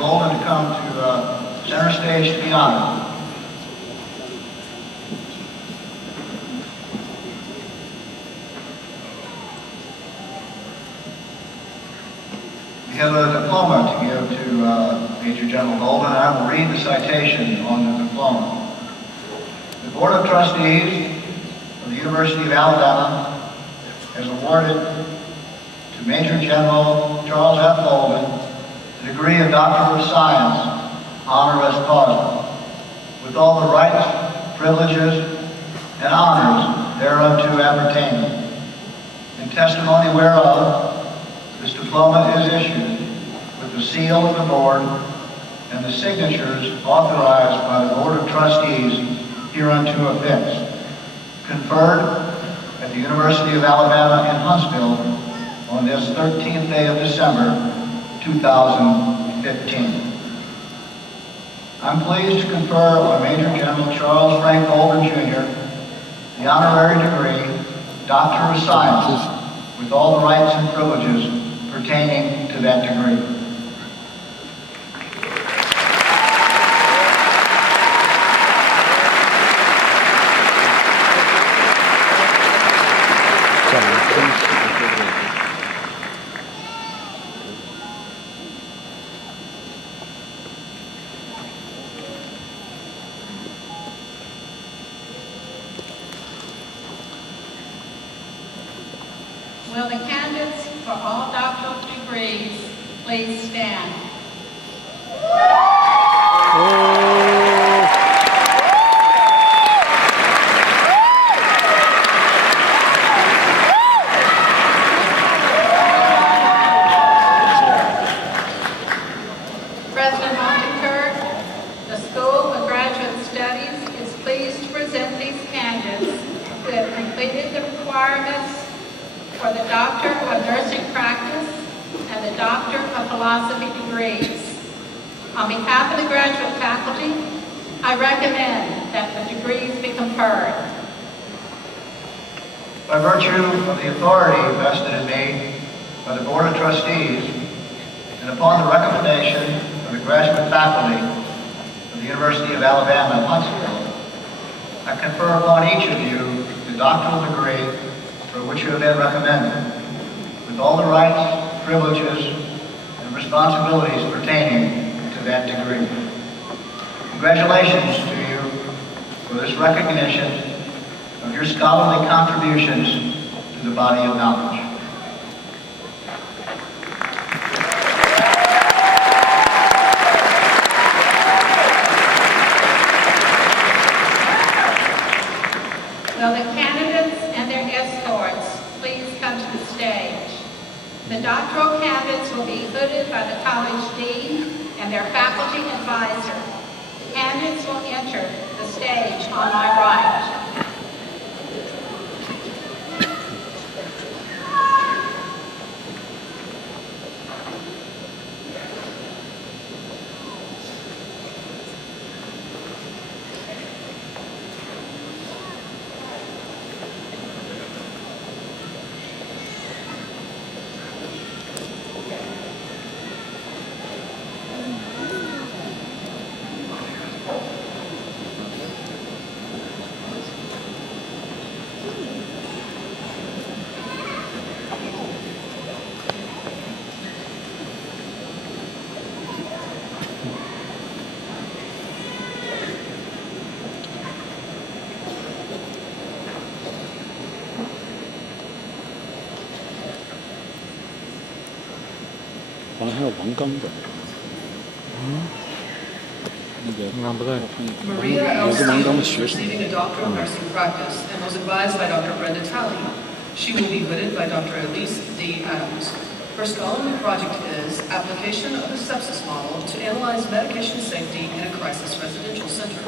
Golden to come to center stage to be honored. We have a diploma to give to Major General Golden, and I will read the citation on the diploma. The Board of Trustees of the University of Alabama has awarded to Major General Charles F. Golden the degree of Doctor of Science, honoris causa, with all the rights, privileges, and honors thereunto appertaining. In testimony whereof, this diploma is issued with the seal of the Board and the signatures authorized by the Board of Trustees hereunto affixed, conferred at the University of Alabama in Huntsville on this 13th day of December, 2015. I'm pleased to confer on Major General Charles Frank Golden, Jr. the honorary degree, Doctor of Science, with all the rights and privileges pertaining to that degree. Will the candidates for all doctoral degrees please stand? President Montecourt, the School of Graduate Studies is pleased to present these candidates who have completed the requirements for the Doctor of Nursing Practice and the Doctor of Philosophy degrees. On behalf of the graduate faculty, I recommend that the degrees be conferred. By virtue of the authority vested in me by the Board of Trustees and upon the recommendation of the graduate faculty of the University of Alabama in Huntsville, I confer upon each of you the doctoral degree for which you have been recommended, with all the rights, privileges, and responsibilities pertaining to that degree. Congratulations to you for this recognition of your scholarly contributions to the body of knowledge. Will the candidates and their escorts please come to the stage? The doctoral candidates will be hooded by the college dean and their faculty advisor. Candidates will enter the stage on my right.还有王刚的，那个王刚不在，有个王刚的学生。 receiving a doctor of nursing practice and was advised by Dr. Brenda Talley. She will be hooded by Dr. Elise D. Adams. Her scholarly project is Application of the Sepsis Model to Analyze Medication Safety in a Crisis Residential Center.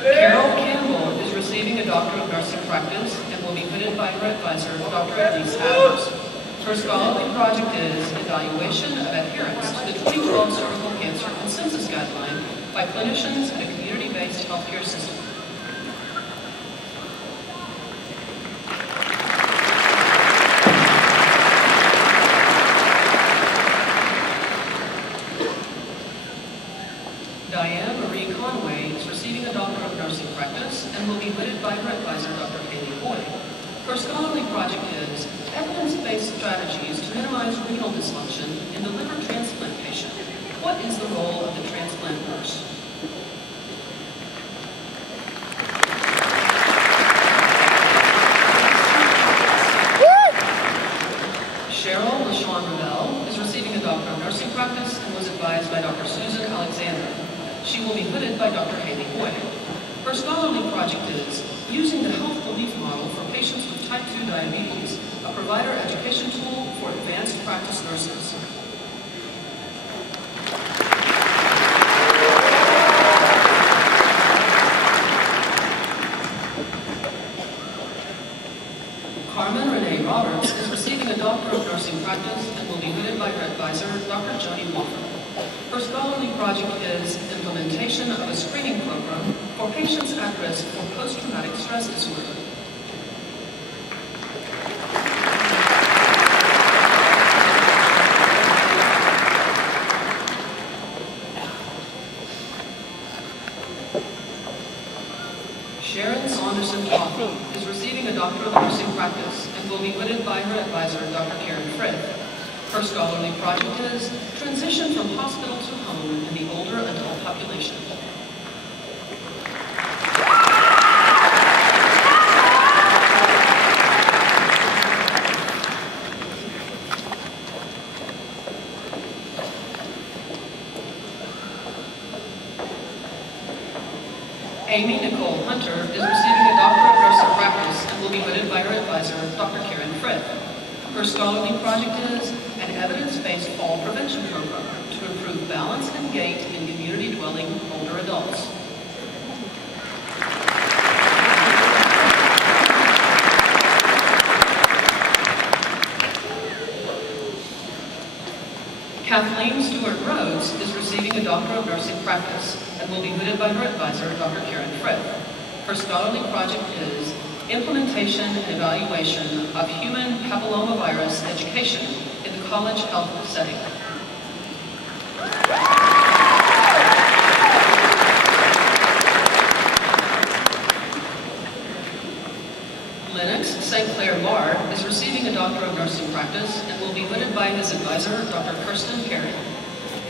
Carol Campbell is receiving a Doctor of Nursing Practice and will be hooded by her advisor, Dr. Elise Adams. Her scholarly project is Evaluation of Adherence to the 2012 Cervical Cancer Consensus Guideline by clinicians in a community-based healthcare system. Diane Marie Conway is receiving a Doctor of Nursing Practice and will be hooded by her advisor, Dr. Haley Boyd. Her scholarly project is Evidence-Based Strategies to Minimize Renal Dysfunction in the Liver Transplant Patient. What is the role of the transplant nurse? Cheryl LaShawn Revelle is receiving a Doctor of Nursing Practice and was advised by Dr. Susan Alexander. She will be hooded by Dr. Haley Boyd. Her scholarly project is Using the Health Belief Model for Patients with Type 2 Diabetes, a provider education tool for advanced practice nurses. Carmen Renee Roberts is receiving a Doctor of Nursing Practice and will be hooded by her advisor, Dr. Jody Wofford. Her scholarly project is implementation of a screening program for patients at risk for post-traumatic stress disorder. Sharon Saunderson Coffey is receiving a Doctor of Nursing Practice and will be hooded by her advisor, Dr. Karen Frith. Her scholarly project is Transition from Hospital to Home in the Older Adult Population. Amy Nicole Hunter is receiving a Doctor of Nursing Practice and will be hooded by her advisor, Dr. Karen Frith. Her scholarly project is an evidence-based fall prevention program to improve balance and gait in community-dwelling older adults. Kathleen Stewart Rhodes is receiving a Doctor of Nursing Practice and will be hooded by her advisor, Dr. Karen Frith. Her scholarly project is Implementation and Evaluation of Human Papillomavirus Education in the College Health Setting. Lennox St. Clair Bard is receiving a Doctor of Nursing Practice and will be hooded by his advisor, Dr. Kirsten Perry.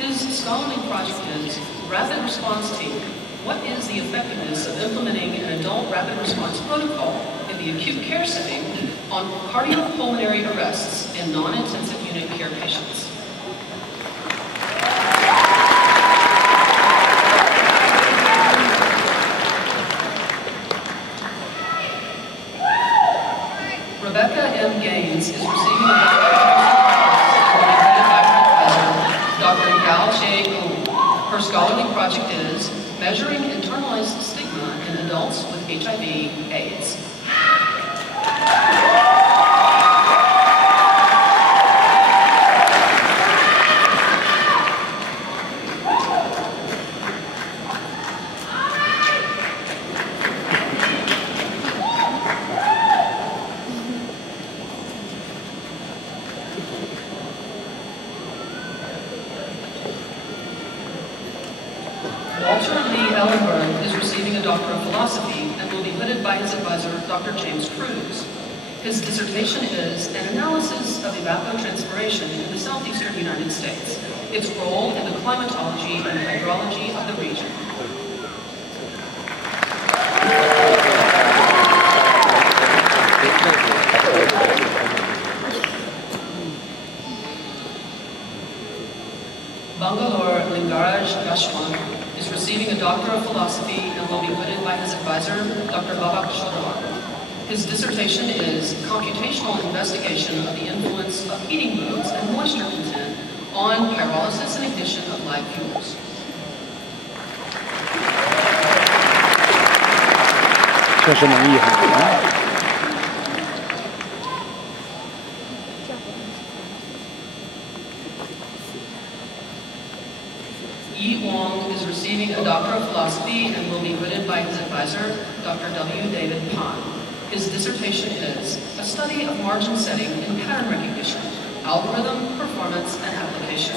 His scholarly project is Rapid Response Team. What is the effectiveness of implementing an adult rapid response protocol in the acute care setting on cardiopulmonary arrests in non-intensive unit care patients? Rebecca M. Gaines is receiving a Dr. Yao Che Wu. Her scholarly project is Measuring Internalized Stigma in Adults with HIV/AIDS. Walter Lee Ellenberg is receiving a Doctor of Philosophy and will be hooded by his advisor, Dr. James Cruz. His dissertation is an analysis of evapotranspiration in the southeastern United States, its role in the climatology and hydrology of the region. Bangalore Lingaraj Gashwan is receiving a Doctor of Philosophy and will be hooded by his advisor, Dr. Babak Shodawar. His dissertation is Computational Investigation of the Influence of Heating Modes and Moisture Content on Pyrolysis and Ignition of Live Fuels. Yi Wong is receiving a Doctor of Philosophy and will be hooded by his advisor, Dr. W. David Pan. His dissertation is a study of margin setting in pattern recognition, algorithm, performance, and application.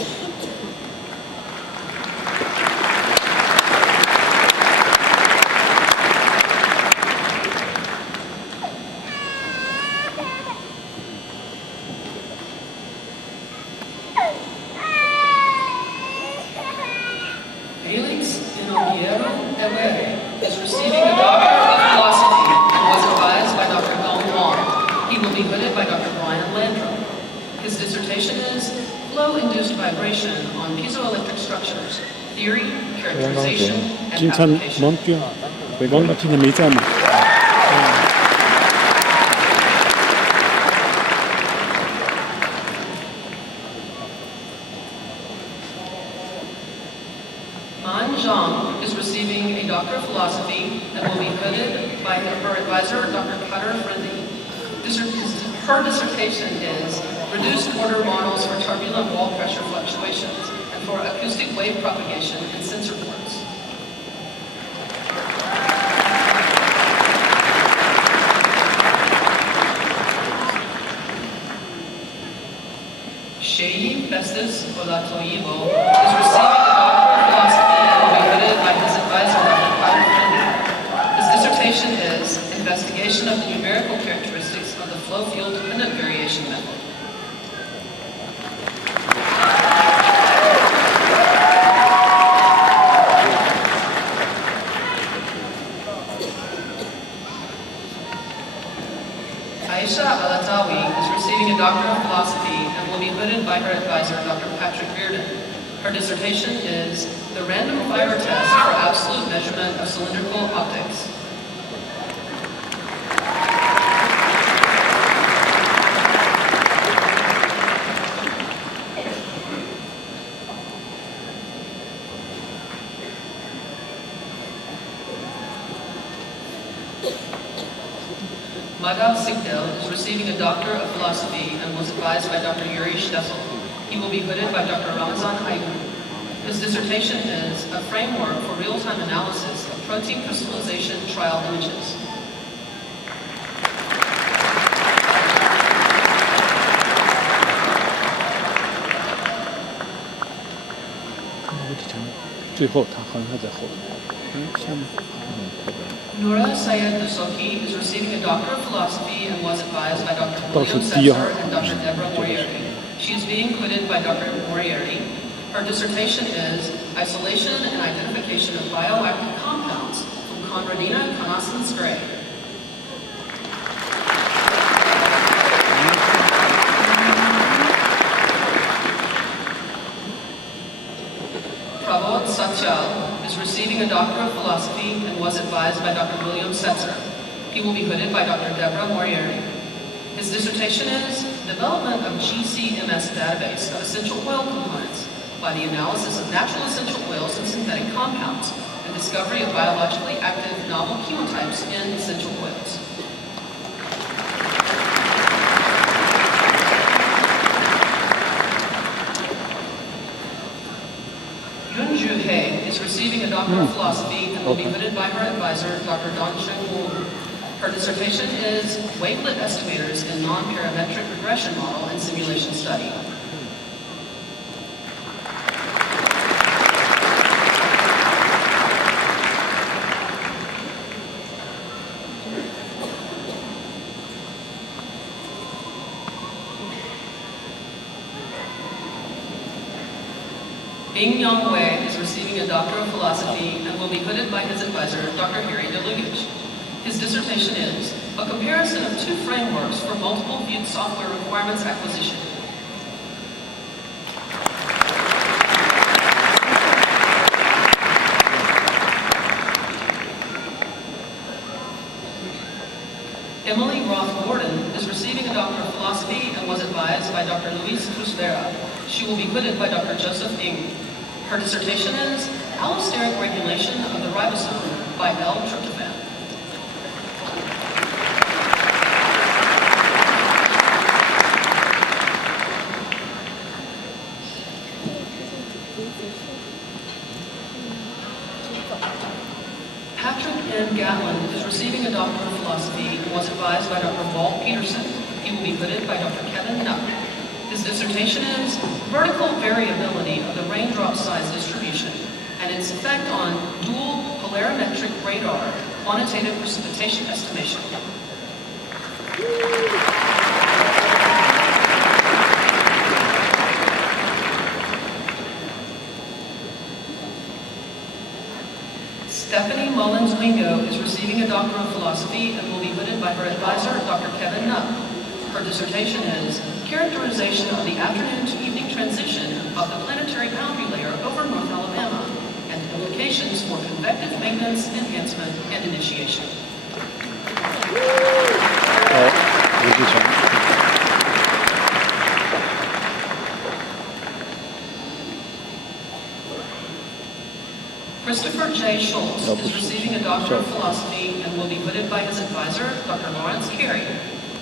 Felix Inoguero Ewe is receiving a Doctor of Philosophy and was advised by Dr. Dong Wong. He will be hooded by Dr. Brian Landrum. His dissertation is Flow-Induced Vibration on Piezoelectric Structures, Theory, 刚刚 Characterization, 讲 and 金灿 Application. 忙掉，王今天没在嘛？ Man Zhang is receiving a Doctor of Philosophy and will be hooded by her advisor, Dr. Cutter Friendly. Her dissertation is Reduced Order Models for Turbulent Wall Pressure Fluctuations and for Acoustic Wave Propagation in Sensor Boards. Sheyi Festus Olatoyibo is receiving a Doctor of Philosophy and will be hooded by his advisor, Dr. Cutter Friendly. His dissertation is Investigation of the Numerical Characteristics of the Flow Field Dependent Variation Method. Aisha Alatawi is receiving a Doctor of Philosophy and will be hooded by her advisor, Dr. Patrick Reardon. Her dissertation is The Random Fiber Test for Absolute Measurement of Cylindrical Optics. Madhav Sigdel is receiving a Doctor of Philosophy and was advised by Dr. Yuri Stessel. He will be hooded by Dr. Ramazan Aygun. His dissertation is a framework for real-time analysis of protein crystallization trial images.我就讲，最后他好像还在后头。下面，后边。 Nura Sayed Dusoki is receiving a Doctor of Philosophy and was advised by Dr. William 倒数第二 Setzer and Dr. Deborah Moriarty. She is being hooded by Dr. Moriarty. Her dissertation is Isolation and Identification of Bioactive Compounds from Conradina canescens gray. Prabodh Satyal is receiving a Doctor of Philosophy and was advised by Dr. William Setzer. He will be hooded by Dr. Deborah Moriarty. His dissertation is Development of GCMS Database of Essential Oil Components by the Analysis of Natural Essential Oils and Synthetic Compounds and Discovery of Biologically Active Novel Chemotypes in Essential Oils. Yunju He is receiving a Doctor of Philosophy and will be hooded by her advisor, Dr. Don Sheng Wu. Her dissertation is Wavelet Estimators in Non-Parametric Regression Model and Simulation Study. Bing Yang Wei is receiving a Doctor of Philosophy and will be hooded by his advisor, Dr. Harry DeLugich. His dissertation is a comparison of two frameworks for multiple viewed software requirements acquisition. Emily Roth Gordon is receiving a Doctor of Philosophy and was advised by Dr. Luis Cruzvera. She will be hooded by Dr. Joseph Ng. Her dissertation is Allosteric Regulation of the Ribosome by L-tryptophan. Patrick N. Gatlin is receiving a Doctor of Philosophy and was advised by Dr. Walt Peterson. He will be hooded by Dr. Kevin Nuck. His dissertation is Vertical Variability of the Raindrop Size Distribution and its effect on dual polarimetric radar quantitative precipitation estimation. Stephanie Mullins-Wingo is receiving a Doctor of Philosophy and will be hooded by her advisor, Dr. Kevin Nuck. Her dissertation is Characterization of the Afternoon to Evening Transition of the Planetary Boundary Layer over North Alabama and Implications for Convective Maintenance, Enhancement, and Initiation. Christopher J. Schultz is receiving a Doctor of Philosophy and will be hooded by his advisor, Dr. Lawrence Carey.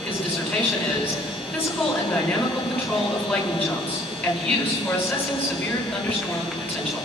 His dissertation is Physical and Dynamical Control of Lightning Jumps and Use for Assessing Severe Thunderstorm Potential.